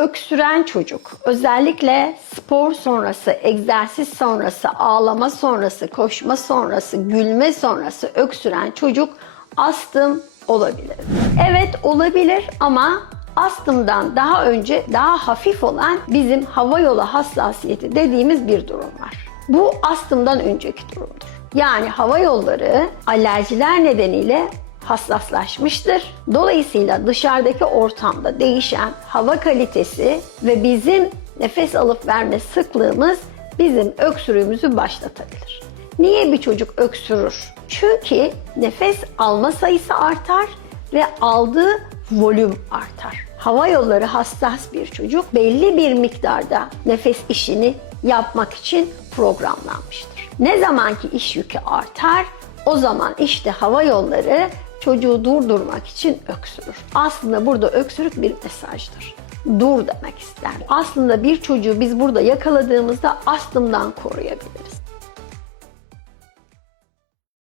Öksüren çocuk, özellikle spor sonrası, egzersiz sonrası, ağlama sonrası, koşma sonrası, gülme sonrası öksüren çocuk astım olabilir. Evet olabilir ama astımdan daha önce daha hafif olan bizim hava yolu hassasiyeti dediğimiz bir durum var. Bu astımdan önceki durumdur. Yani hava yolları alerjiler nedeniyle hassaslaşmıştır. Dolayısıyla dışarıdaki ortamda değişen hava kalitesi ve bizim nefes alıp verme sıklığımız bizim öksürüğümüzü başlatabilir. Niye bir çocuk öksürür? Çünkü nefes alma sayısı artar ve aldığı volüm artar. Hava yolları hassas bir çocuk belli bir miktarda nefes işini yapmak için programlanmıştır. Ne zaman ki iş yükü artar, o zaman işte hava yolları çocuğu durdurmak için öksürür. Aslında burada öksürük bir mesajdır. Dur demek ister. Aslında bir çocuğu biz burada yakaladığımızda astımdan koruyabiliriz.